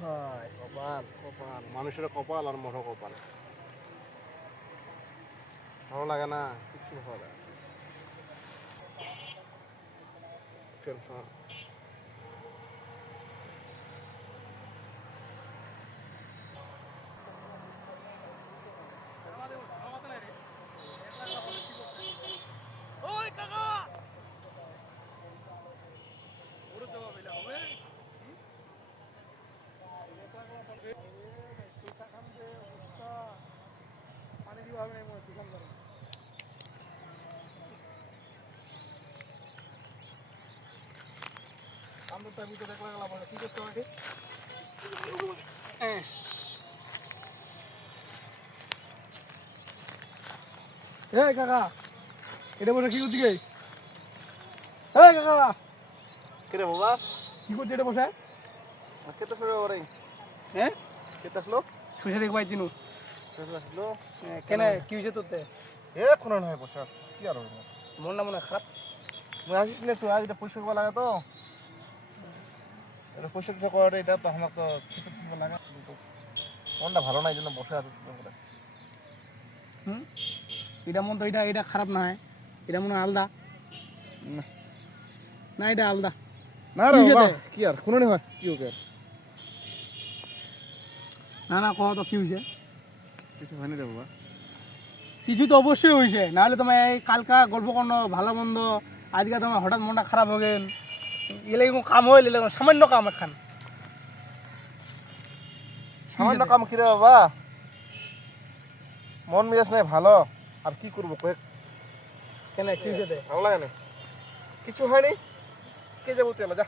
হায় কপাল কপাল, মানুষের কপাল আর মোটর কপাল। ভালো লাগে না, কিচ্ছু ভালো লাগে না। টেনশন। কাকা এটা বসে কি করছি কাকা কিরে বাবা, কি করছি এটা বসে? খেতে শুরু করে। হ্যাঁ খেতে আসলো, শুয়ে দেখবাই চিনু খেতে আসলো। কেন কি হয়েছে তোরতে? কোনো নয় বসে আছে। কি আর হবে? মন না মনে খারাপ? মুই আসিস না তুই, আজ এটা পয়সা করা লাগে তো, এটা পয়সা টয়সা করে, এটা তো আমার তো খেতে তুলবে লাগে, কিন্তু মনটা ভালো নাই জন্য বসে আছে চুপ করে। হুম, এটা মন তো এটা এটা খারাপ না হয়, এটা মনে হয় আলাদা না না, এটা আলাদা। না রে কি বাবা, খেতে? কি আর কোনো হয়, কি হোক আর না না কহ তো কি হয়েছে? কিছু হয়নি রে বাবা। কিছু তো অবশ্যই হয়েছে, নাহলে তোমার এই কালকা গল্প করো ভালো মন্দ, আজকে তোমার হঠাৎ মনটা খারাপ হয়ে গেল, এলে কোনো কাম হইলে এলে সামান্য কাম একখান। সামান্য কাম কি রে বাবা, মন মেজাজ নাই ভালো, আর কি করবো কয়েক, কেন কি হয়েছে? ভালো লাগে না, কিছু হয়নি, কে যাবো তুই যা।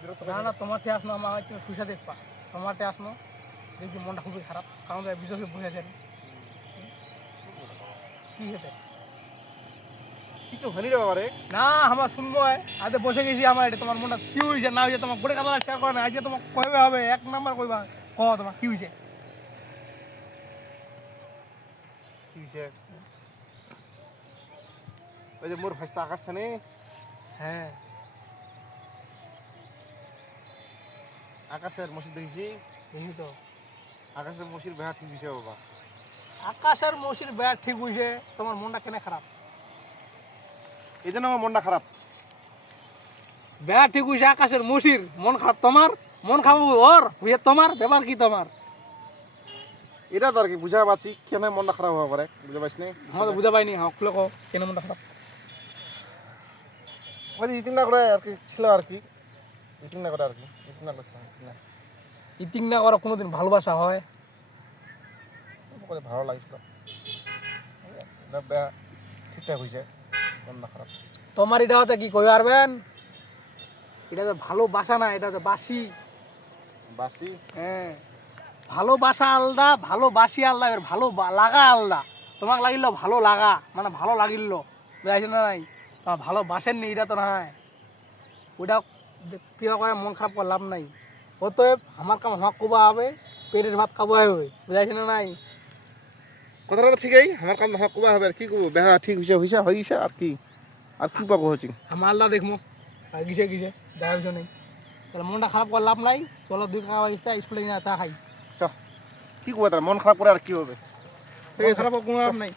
বিরক্ত না লাগে। না তোমারটি আসনো, আমার হচ্ছে সুইসা দেখবা, তোমারটি আসনো দেখছি মনটা খুবই খারাপ, কারণ বিজয়কে বুঝেছেন কি হয়েছে? কিছু হয়নি রে বাবা রে। না আমার শুনবো, আজ বসে গেছি, আমার এটা তোমার মনটা কি হয়েছে না হয়েছে তোমার গোটে কথা শেয়ার করে না, আজকে তোমার কবে হবে এক নাম্বার কইবা, কহ তোমার কি হয়েছে? কি হয়েছে? ওই যে মোর ভাইস্তা আকাশ ছানে, হ্যাঁ আকাশের মসজিদ দেখেছি, দেখি তো, আকাশের মসজিদ বেহা ঠিক হয়েছে বাবা। আকাশের মসির ব্যাট ঠিক হয়েছে, তোমার মনটা কেন খারাপ? এই জন্য আমার মনটা খারাপ। ব্যাট ঠিক হয়েছে আকাশের মসির, মন খারাপ তোমার? মন খারাপ ওর হইয়া তোমার ব্যাপার কি তোমার? এটা তো আর কি বুঝা পাচ্ছি কেন মনটা খারাপ হওয়া পারে, বুঝতে পারছি না। আমার তো বুঝা পাইনি, হ্যাঁ খুলে কো কেন মনটা খারাপ? ওই ইতিন না করে আর কি ছিল আর কি, ইতিন না করে আর কি, ইতিন না করছিলাম, ইতিন না ইতিং না করা কোনোদিন ভালোবাসা হয়? করে ভালো লাগছিল, এটা বেহা ঠিকঠাক হয়েছে, মনটা খারাপ। তোমার এটা হচ্ছে কি কই পারবেন, এটা তো ভালোবাসা না, এটা হচ্ছে বাসি। বাসি হ্যাঁ, ভালোবাসা আলাদা, ভালোবাসি আলাদা, এর ভালো লাগা আলাদা। তোমাকে লাগিল ভালো লাগা মানে ভালো লাগিল, বুঝাইছে না নাই? তোমার ভালোবাসেন নি এটা তো নাই, ওইটা কিবা করে মন খারাপ করে লাভ নাই। অতএব আমার কাম আমাকে কোবা হবে, পেটের ভাত খাবো হবে, বুঝাইছে না নাই? কথাটা তো ঠিকই, আমার কাম হক কবা হবে, আর কি করবো, বেহা ঠিক হয়েছে হয়েছে হয়েছে, আর কি পাবো হচ্ছে। আমার আল্লাহ দেখবো আর গিসে গিসে দেখা কিছু নেই, তাহলে মনটা খারাপ করে লাভ নাই। চলো দুই কাকা বাজিতে স্কুলে গিয়ে চা খাই। চ কি করবো, তার মন খারাপ করে আর কি হবে, ঠিক মন আছে। খারাপ কোনো লাভ নাই।